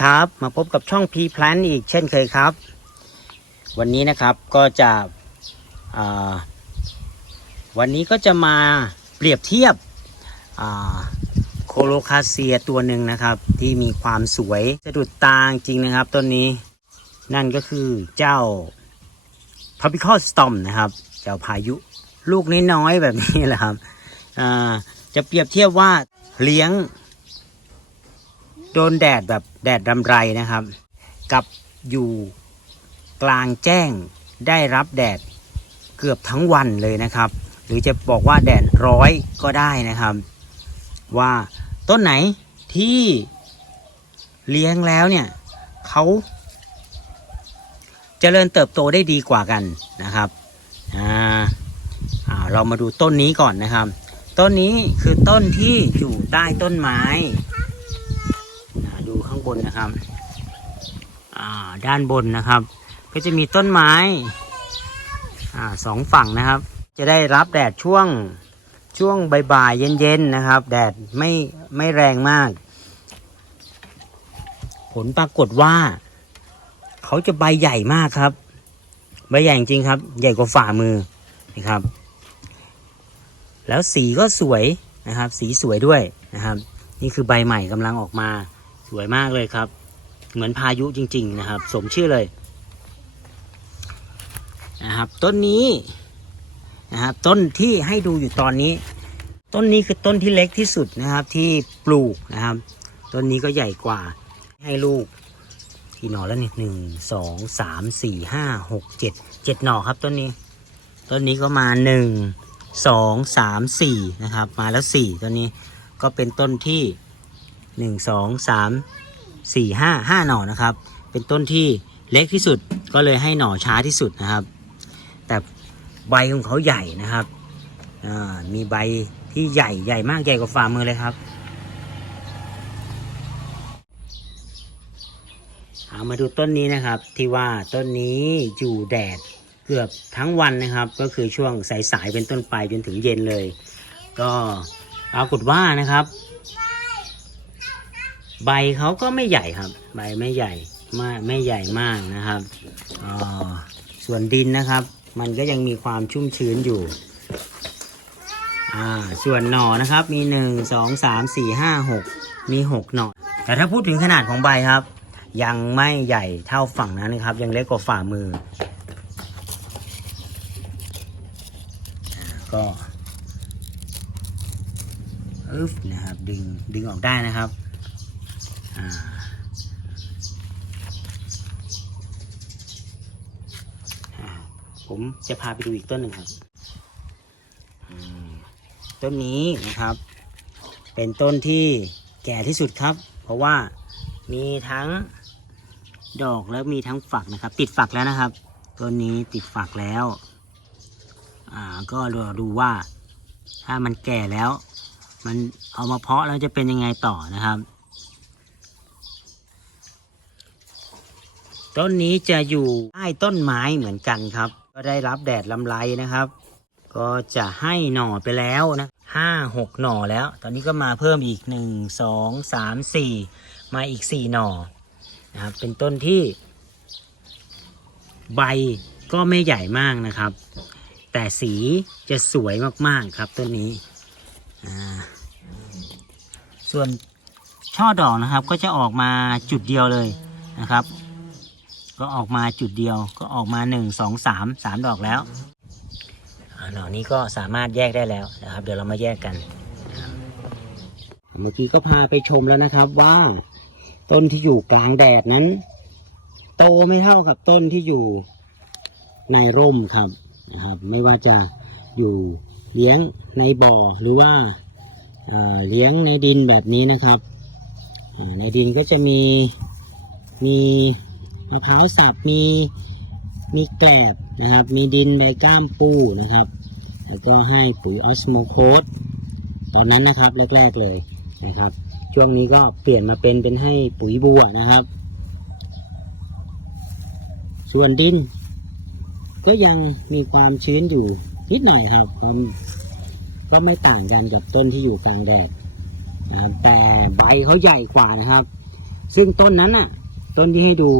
ครับ มาพบกับช่อง P Plan อีกเช่นเคยครับ วันนี้นะครับก็จะวันนี้ก็จะมาเปรียบเทียบโคโลคาเซียตัวหนึ่งนะครับ ที่มีความสวยสะดุดตาจริงนะครับต้นนี้นั่นก็คือเจ้า Tropical Storm นะครับ เจ้าพายุลูกน้อยๆแบบนี้แหละครับจะเปรียบเทียบว่าเลี้ยง โดนแดดแบบแดดรำไรนะครับ กับอยู่กลางแจ้งได้รับแดดเกือบทั้งวันเลยนะครับ หรือจะบอกว่าแดดร้อยก็ได้นะครับ ว่าต้นไหนที่เลี้ยงแล้วเนี่ยเขาเจริญเติบโตได้ดีกว่ากันนะครับอ่าเรามาดูต้นนี้ก่อนนะครับ ต้นนี้คือต้นที่อยู่ใต้ต้นไม้ บนนะครับด้านบนนะครับ ก็จะมีต้นไม้อสองฝั่งนะครับ จะได้รับแดดช่วงช่วงบ่ายๆเย็นๆนะครับ แดดไม่ไม่แรงมาก ผลปรากฏว่า เขาจะใบใหญ่มากครับ ใบใหญ่จริงครับ ใหญ่กว่าฝ่ามือนะครับ แล้วสีก็สวยนะครับ สีสวยด้วยนะครับ นี่คือใบใหม่กำลังออกมา สวยมากเลยครับ เหมือนพายุจริง ๆ นะครับ สมชื่อเลยนะครับต้นนี้นะครับต้นที่ให้ดูอยู่ตอนนี้ ต้นนี้คือต้นที่เล็กที่สุดนะครับที่ปลูกนะครับต้นนี้ก็ใหญ่กว่าให้ลูกกี่หน่อแล้วนี่หนึ่งสองสามสี่ห้าหกเจ็ดเจ็ดหน่อครับต้นนี้ ต้นนี้ก็มาหนึ่งสองสามสี่นะครับ มาแล้วสี่ต้นนี้ก็เป็นต้นที่ หนึ่งสองสามสี่ห้าห้าหน่อนะครับ เป็นต้นที่เล็กที่สุดก็เลยให้หน่อช้าที่สุดนะครับ แต่ใบของเขาใหญ่นะครับมีใบที่ใหญ่ใหญ่มากใหญ่กว่าฝ่ามือเลยครับเอามาดูต้นนี้นะครับที่ว่าต้นนี้อยู่แดดเกือบทั้งวันนะครับ ก็คือช่วงสายๆเป็นต้นไปจนถึงเย็นเลย ก็ปรากฏว่านะครับ ใบเขาก็ไม่ใหญ่ครับ ใบไม่ใหญ่มากไม่ใหญ่มากนะครับอ่าส่วนดินนะครับ มันก็ยังมีความชุ่มชื้นอยู่อ่าส่วนหน่อนะครับมีหนึ่งสองสามสี่ห้าหกมีหกหน่อ แต่ถ้าพูดถึงขนาดของใบครับ ยังไม่ใหญ่เท่าฝั่งนั้นนะครับ ยังเล็กกว่าฝ่ามือ ก็อึ๊บนะครับดึงดึงออกได้นะครับ ผมจะพาไปดูอีกต้นหนึ่งครับ ต้นนี้นะครับ เป็นต้นที่แก่ที่สุดครับ เพราะว่ามีทั้งดอกแล้วมีทั้งฝักนะครับ ติดฝักแล้วนะครับ ต้นนี้ติดฝักแล้ว อ่าก็รอดูว่า ถ้ามันแก่แล้ว มันเอามาเพาะแล้วจะเป็นยังไงต่อนะครับ ต้นนี้จะอยู่ใต้ต้นไม้เหมือนกันครับ ก็ได้รับแดดลำไรนะครับ ก็จะให้หน่อไปแล้วนะห้าหกหน่อแล้ว ตอนนี้ก็มาเพิ่มอีกหนึ่งสองสามสี่มาอีกสี่หน่อนะครับเป็นต้นที่ ใบก็ไม่ใหญ่มากนะครับ แต่สีจะสวยมากๆครับต้นนี้ ส่วนช่อดอกนะครับก็จะออกมาจุดเดียวเลยนะครับ ก็ออกมาจุดเดียวก็ออกมาหนึ่งสองสามสามดอกแล้วอ่าหน่อนี้ก็สามารถแยกได้แล้วนะครับ เดี๋ยวเรามาแยกกัน เมื่อกี้ก็พาไปชมแล้วนะครับว่าต้นที่อยู่กลางแดดนั้น โตไม่เท่ากับต้นที่อยู่ในร่มครับนะครับ ไม่ว่าจะอยู่เลี้ยงในบ่อหรือว่าเอ่อเลี้ยงในดินแบบนี้นะครับ ในดินก็จะมีมี มะพร้าวสับมีมีแกลบนะครับ มีดินใบก้ามปูนะครับ แล้วก็ให้ปุ๋ยออสโมโคสตอนนั้นนะครับแรก ๆเลยนะครับ ช่วงนี้ก็เปลี่ยนมาเป็นเป็นให้ปุ๋ยบัวนะครับ ส่วนดิน ก็ยังมีความชื้นอยู่นิดหน่อยครับก็ก็ไม่ต่างกันกับต้นที่อยู่กลางแดดนะครับแต่ใบเขาใหญ่กว่านะครับ ซึ่งต้นนั้นน่ะ ต้นที่ให้ดู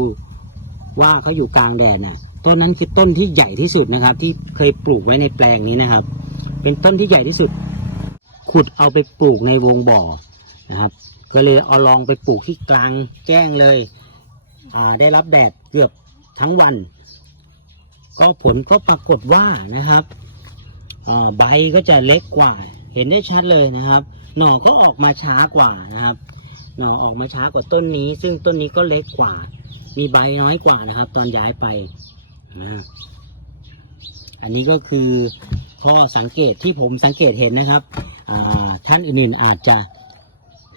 ว่าเขาอยู่กลางแดดน่ะต้นนั้นคือต้นที่ใหญ่ที่สุดนะครับ ที่เคยปลูกไว้ในแปลงนี้นะครับ เป็นต้นที่ใหญ่ที่สุด ขุดเอาไปปลูกในวงบ่อนะครับ ก็เลยเอาลองไปปลูกที่กลางแจ้งเลยได้รับแดดเกือบทั้งวัน ก็ผลก็ปรากฏว่านะครับใบก็จะเล็กกว่า เห็นได้ชัดเลยนะครับ หน่อก็ออกมาช้ากว่านะครับ หน่อออกมาช้ากว่าต้นนี้ ซึ่งต้นนี้ก็เล็กกว่า มีใบน้อยกว่านะครับ ตอนย้ายไปอันนี้ก็คือข้อสังเกตที่ผมสังเกตเห็นนะครับท่านอื่นๆอาจจะ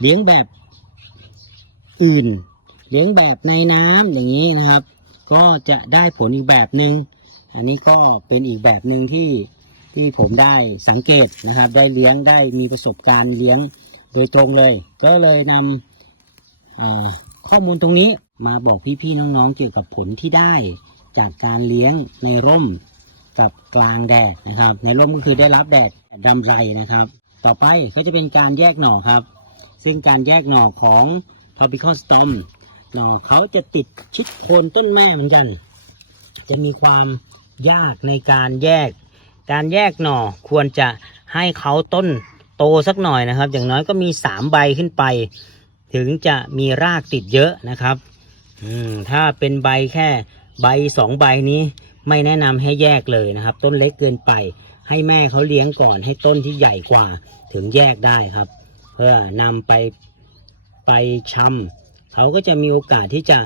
เลี้ยงแบบอื่น เลี้ยงแบบในน้ำอย่างนี้นะครับ ก็จะได้ผลอีกแบบหนึง่งอันนี้ก็เป็นอีกแบบหนึ่งที่ที่ผมได้สังเกตนะครับ ได้เลี้ยงได้มีประสบการณ์เลี้ยง โดยตรงเลย ก็เลยนำข้อมูลตรงนี้มาบอกพี่ๆน้องๆเกี่ยวกับผลที่ได้ จากการเลี้ยงในร่มกับกลางแดดนะครับ ในร่มก็คือได้รับแดดดำไรนะครับ ต่อไปก็จะเป็นการแยกหน่อครับ ซึ่งการแยกหน่อของ tropical storm หน่อเขาจะติดชิดโคนต้นแม่เหมือนกัน จะมีความยากในการแยก การแยกหน่อควรจะให้เขาต้น โตสักหน่อยนะครับ อย่างน้อยก็มีสามใบขึ้นไป ถึงจะมีรากติดเยอะนะครับถ้าเป็นใบแค่ใบสองใบนี้ ไม่แนะนำให้แยกเลยนะครับ ต้นเล็กเกินไป ให้แม่เขาเลี้ยงก่อน ให้ต้นที่ใหญ่กว่า ถึงแยกได้ครับ เพื่อนำไปไปชำเขาก็จะมีโอกาสที่จะ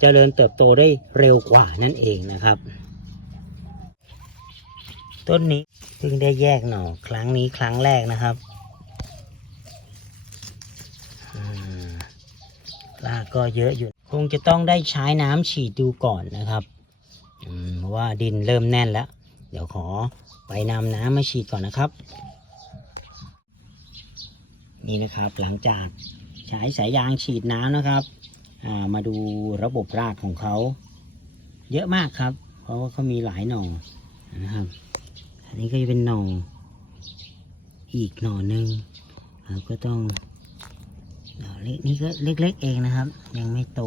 เจริญเติบโตได้เร็วกว่านั่นเองนะครับ ต้นนี้เพิ่งได้แยกหน่อครั้งนี้ครั้งแรกนะครับ ก็เยอะอยู่ คงจะต้องได้ใช้น้ำฉีดดูก่อนนะครับเพราะว่าดินเริ่มแน่นแล้ว เดี๋ยวขอไปนำน้ำมาฉีดก่อนนะครับ นี่นะครับหลังจากใช้สายยางฉีดน้ำนะครับามาดูระบบรากของเขา เยอะมากครับ เพราะว่าเขามีหลายหน่อนะครับอันนี้ก็จะเป็นหน่ออีกหน่อหนึ่งเราก็ต้อง เล็กนี่ก็เล็กๆเองนะครับ ยังไม่โต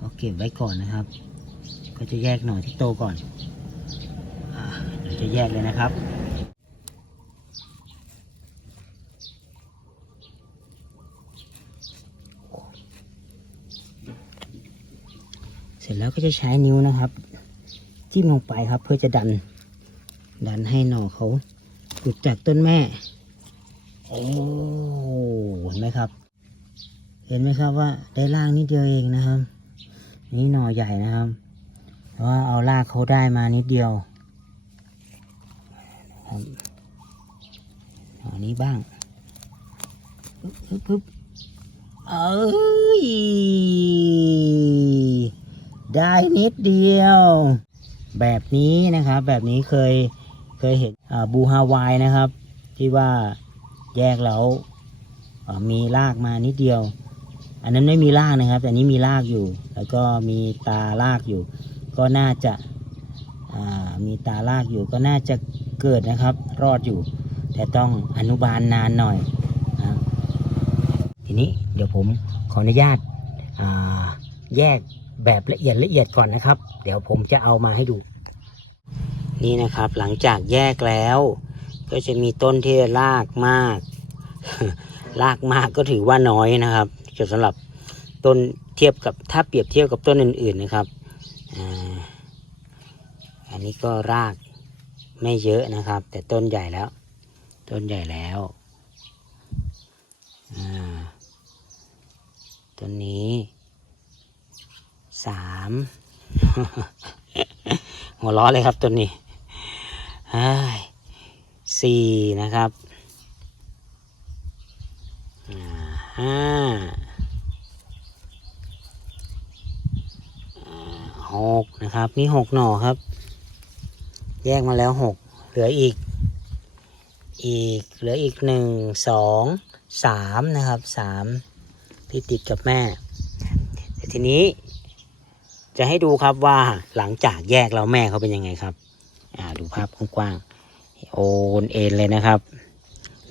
ก็เก็บไว้ก่อนนะครับ ก็จะแยกหน่อที่โตก่อนเดี๋ยวจะแยกเลยนะครับเสร็จแล้วก็จะใช้นิ้วนะครับ จิ้มลงไปครับ เพื่อจะดัน ดันให้หน่อเขาหลุดจากต้นแม่ โอ้เห็นไหมครับ เห็นไหมครับว่าได้รากนิดเดียวเองนะครับ นี่หน่อใหญ่นะครับเพราะว่าเอารากเขาได้มานิดเดียวครับหน่อนี้บ้างปึ๊บปึ๊บปึ๊บเอ้ยได้นิดเดียว แบบนี้นะครับ แบบนี้เคยเคยเห็นบูฮาวายนะครับ ที่ว่าแยกแล้วมีรากมานิดเดียว อันนั้นไม่มีรากนะครับ แต่นี้มีรากอยู่ แล้วก็มีตารากอยู่ ก็น่าจะามีตารากอยู่ ก็น่าจะเกิดนะครับ รอดอยู่ แต่ต้องอนุบาลนานหน่อยนะทีนี้เดี๋ยวผมขออนุญาตาแยกแบบละเอียดละเอียดก่อนนะครับ เดี๋ยวผมจะเอามาให้ดู นี่นะครับหลังจากแยกแล้ว ก็จะมีต้นที่รากมาก รากมากก็ถือว่าน้อยนะครับ สำหรับต้นเทียบกับถ้าเปรียบเทียบกับต้นอื่นๆนะครับอันนี้ก็รากไม่เยอะนะครับ แต่ต้นใหญ่แล้ว ต้นใหญ่แล้วต้นนี้สามหัวล้อเลยครับต้นนี้เฮ้สี่นะครับห้าอ่า หกนะครับนี่หกหน่อครับ แยกมาแล้วหกเหลืออีก อีกเหลืออีกหนึ่งสองสามนะครับสามที่ติดกับแม่แต่ทีนี้ จะให้ดูครับว่าหลังจากแยกแล้วแม่เขาเป็นยังไงครับ อ่าดูภาพกว้างๆโอนเอ็นเลยนะครับ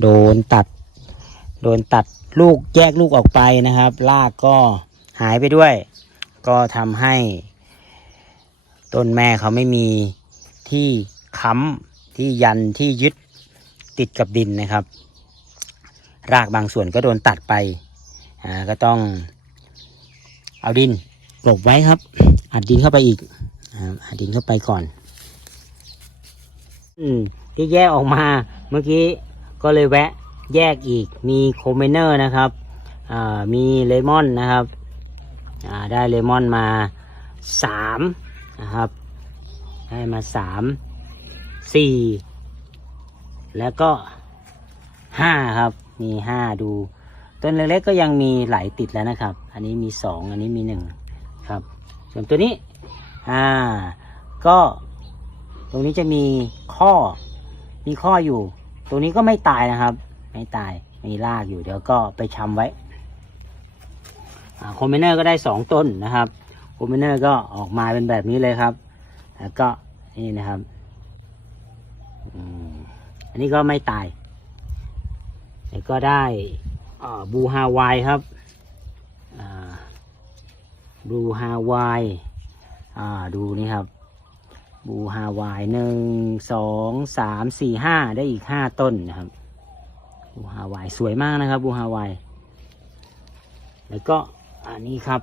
โดนตัด โดนตัดลูกแยกลูกออกไปนะครับรากก็หายไปด้วย ก็ทำให้ ต้นแม่เขาไม่มีที่ค้ำที่ยันที่ยึดติดกับดินนะครับ รากบางส่วนก็โดนตัดไปอ่าก็ต้องเอาดินกลบไว้ครับ อัดดินเข้าไปอีกอัดดินเข้าไปก่อน อืมที่แยกออกมาเมื่อกี้ก็เลยแวะแยกอีกมีโคเมเนอร์นะครับอ่ามีเลมอนนะครับอ่าได้เลมอนมาสาม นะครับ ได้มาสามสี่แล้วก็ห้าครับ มีห้าดู ต้นเล็กๆก็ยังมีไหลติดแล้วนะครับ อันนี้มีสองอันนี้มีหนึ่งครับ ส่วนตัวนี้อ่าก็ตรงนี้จะมีข้อ มีข้ออยู่ ตรงนี้ก็ไม่ตายนะครับ ไม่ตาย มีรากอยู่ เดี๋ยวก็ไปชำไว้คอมเมนเนอร์ก็ได้สองต้นนะครับ คอมเมเนอร์ก็ออกมาเป็นแบบนี้เลยครับ แล้วก็นี่นะครับอันนี้ก็ไม่ตายแล้วก็ได้บูฮาวายครับบูฮาวายดูนี่ครับ บูฮาวายหนึ่งสองสามสี่ห้าได้อีกห้าต้นนะครับบูฮาวายสวยมากนะครับบูฮาวายแล้วก็อันนี้ครับ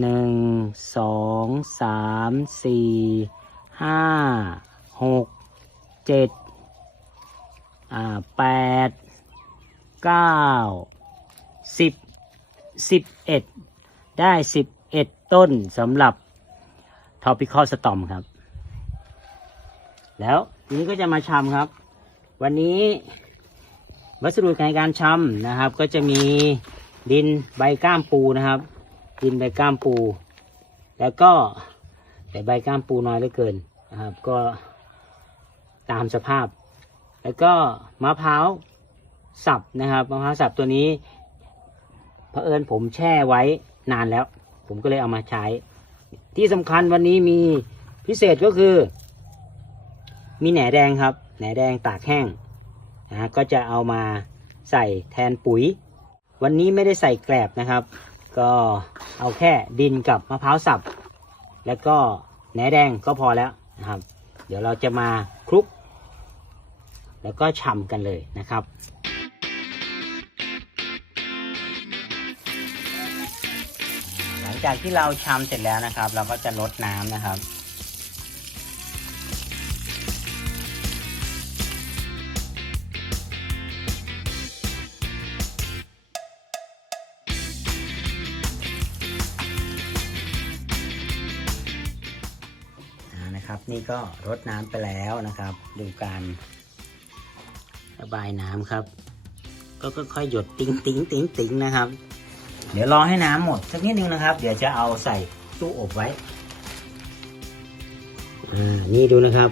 หนึ่งสองสามสี่ห้าหกเจ็ดอ่าแปดเก้าสิบสิบเอ็ดได้สิบเอ็ดต้นสำหรับ Tropical Storm ครับ แล้วทีนี้ก็จะมาชำครับ วันนี้วัสดุในการชำนะครับ ก็จะมีดินใบก้ามปูนะครับ ดินใบก้ามปู แล้วก็แต่ใบก้ามปูน้อยเหลือเกินนะครับ ก็ตามสภาพ แล้วก็มะพร้าวสับนะครับมะพร้าวสับตัวนี้เผอิญผมแช่ไว้นานแล้ว ผมก็เลยเอามาใช้ ที่สำคัญวันนี้มีพิเศษก็คือ มีแหนแดงครับ แหนแดงตากแห้งนะก็จะเอามาใส่แทนปุ๋ย วันนี้ไม่ได้ใส่แกลบนะครับ ก็เอาแค่ดินกับมะพร้าวสับ แล้วก็แหนแดงก็พอแล้วนะครับ เดี๋ยวเราจะมาคลุก แล้วก็ชำกันเลยนะครับหลังจากที่เราชำเสร็จแล้วนะครับ เราก็จะลดน้ำนะครับอ่านะครับ นี่ก็รดน้ำไปแล้วนะครับ ดูการระบายน้ำครับ ก็ค่อยๆหยดติ้งติ้งติ้งติ้งนะครับ เดี๋ยวรอให้น้ำหมดสักนิดนึงนะครับ เดี๋ยวจะเอาใส่ตู้อบไว้อ่านี่ดูนะครับ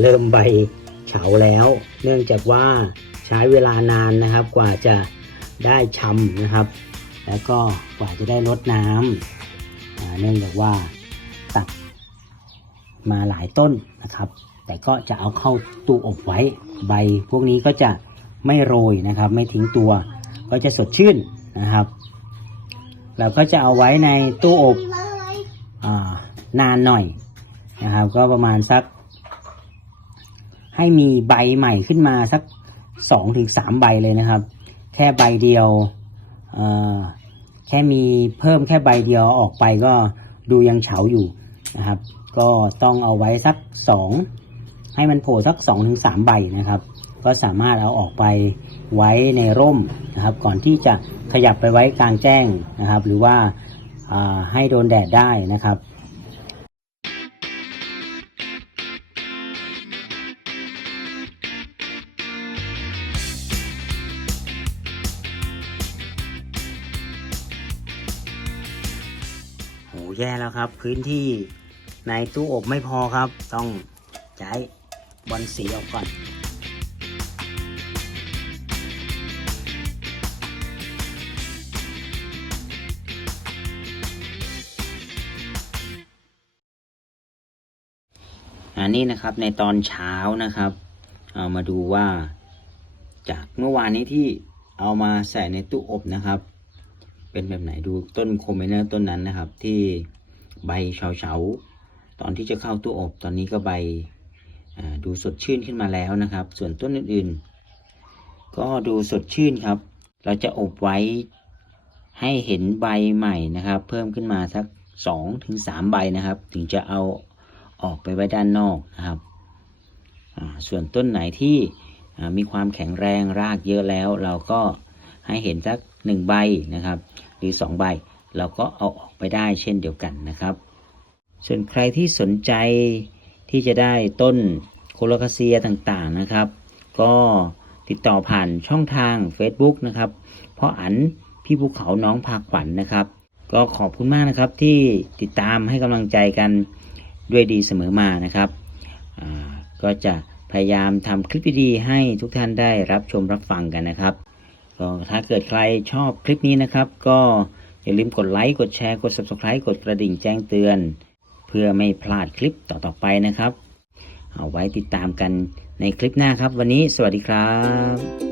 เริ่มใบเฉาแล้ว เนื่องจากว่าใช้เวลานานนะครับ กว่าจะได้ชำนะครับ แล้วก็กว่าจะได้รดน้ำเนื่องจากว่า มาหลายต้นนะครับ แต่ก็จะเอาเข้าตู้อบไว้ใบ พวกนี้ก็จะไม่โรยนะครับ ไม่ทิ้งตัว ก็จะสดชื่นนะครับ เราก็จะเอาไว้ในตู้อบอนานหน่อยนะครับ ก็ประมาณสัก ให้มีใบใหม่ขึ้นมาสักสองถึงสามใบเลยนะครับ แค่ใบเดียวแค่มีเพิ่มแค่ใบเดียวออกไปก็ดูยังเฉาอยู่นะครับ ก็ต้องเอาไว้สักสองให้มันโผล่สักสองถึงสามใบนะครับ ก็สามารถเอาออกไปไว้ในร่มนะครับ ก่อนที่จะขยับไปไว้กลางแจ้งนะครับ หรือว่าอ่าให้โดนแดดได้นะครับโหแย่แล้วครับ พื้นที่ ในตู้อบไม่พอครับ ต้องใช้บอลสีออกก่อน อันนี้นะครับในตอนเช้านะครับ เอามาดูว่า จากเมื่อวานนี้ที่เอามาใส่ในตู้อบนะครับ เป็นแบบไหนดูต้นโคเมเนอร์ต้นนั้นนะครับ ที่ใบเฉาเฉาๆ ตอนที่จะเข้าตู้อบ ตอนนี้ก็ใบดูสดชื่นขึ้นมาแล้วนะครับ ส่วนต้นอื่นๆ ก็ดูสดชื่นครับ เราจะอบไว้ให้เห็นใบใหม่นะครับ เพิ่มขึ้นมาสักสองถึงสามใบนะครับ ถึงจะเอาออกไปไว้ด้านนอกนะครับ ส่วนต้นไหนที่มีความแข็งแรงรากเยอะแล้ว เราก็ให้เห็นสักหนึ่งใบนะครับ หรือสองใบ เราก็เอาออกไปได้เช่นเดียวกันนะครับ ส่วนใครที่สนใจที่จะได้ต้นโคโลคาเซียต่างๆนะครับ ก็ติดต่อผ่านช่องทาง Facebook นะครับเพราะอันพี่ภูเขาน้องพาขวัญนนะครับ ก็ขอบคุณมากนะครับที่ติดตามให้กำลังใจกันด้วยดีเสมอมานะครับ ก็จะพยายามทำคลิปดีๆให้ทุกท่านได้รับชมรับฟังกันนะครับก็ถ้าเกิดใครชอบคลิปนี้นะครับ ก็อย่าลืมกดไลค์กดแชร์กด Subscribe กดกระดิ่งแจ้งเตือน พื่อไม่พลาดคลิปต่อๆไปนะครับ เอาไว้ติดตามกันในคลิปหน้าครับ วันนี้สวัสดีครับ